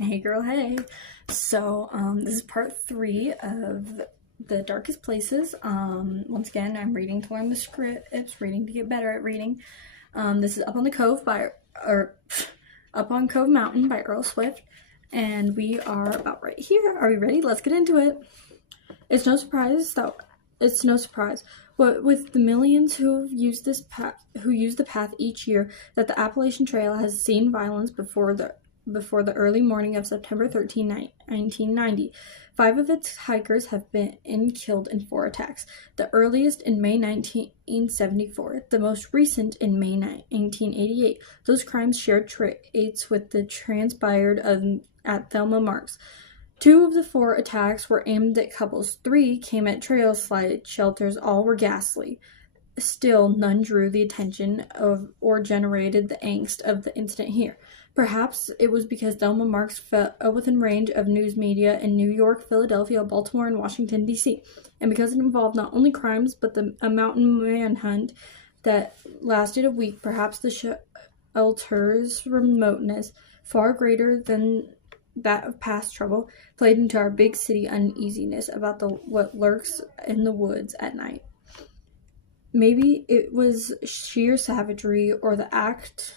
Hey girl, hey. So, this is part 3 of The Darkest Places. Once again, I'm reading to learn the script. It's reading to get better at reading. This is Up on the Cove or Up on Cove Mountain by Earl Swift. And we are about right here. Are we ready? Let's get into it. It's no surprise. But with the millions who use the path each year, that the Appalachian Trail has seen violence before the early morning of September 13, 1990. 5 of its hikers have been killed in 4 attacks, the earliest in May 1974, the most recent in May 1988. Those crimes shared traits with the transpired at Thelma Marks. 2 of the 4 attacks were aimed at couples. 3 came at trail slide shelters. All were ghastly. Still, none drew the attention of or generated the angst of the incident here. Perhaps it was because Thelma Marks fell within range of news media in New York, Philadelphia, Baltimore, and Washington, D.C., and because it involved not only crimes but a mountain manhunt that lasted a week. Perhaps the shelter's remoteness, far greater than that of past trouble, played into our big city uneasiness about what lurks in the woods at night. Maybe it was sheer savagery or the act,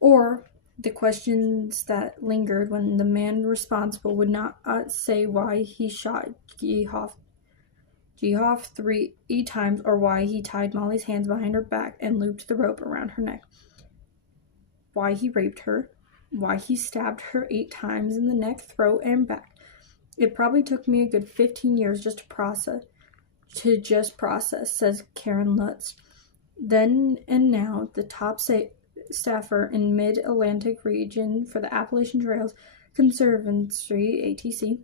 or the questions that lingered when the man responsible would not say why he shot Gehoff 3 times, or why he tied Molly's hands behind her back and looped the rope around her neck, why he raped her, why he stabbed her 8 times in the neck, throat, and back. It probably took me a good 15 years just to process, says Karen Lutz. Then and now, the top staffer in Mid-Atlantic region for the Appalachian Trails Conservancy, ATC.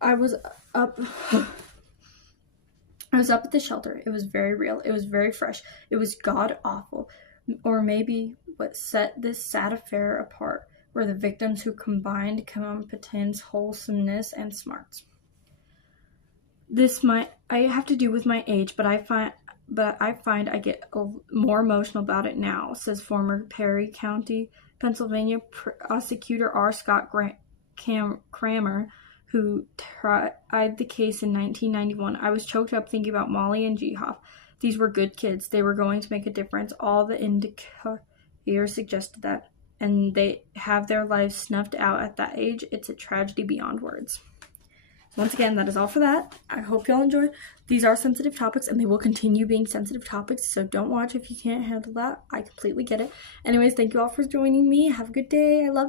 I was up at the shelter. It was very real. It was very fresh. It was god-awful. Or maybe what set this sad affair apart were the victims who combined competence, wholesomeness, and smarts. This might have to do with my age, but I find I get more emotional about it now, says former Perry County, Pennsylvania prosecutor R. Scott Kramer, who tried the case in 1991. I was choked up thinking about Molly and Gehoff. These were good kids. They were going to make a difference. All the indicators suggested that, and they have their lives snuffed out at that age. It's a tragedy beyond words. Once again, that is all for that. I hope y'all enjoyed. These are sensitive topics, and they will continue being sensitive topics, so don't watch if you can't handle that. I completely get it. Anyways, thank you all for joining me. Have a good day. I love you.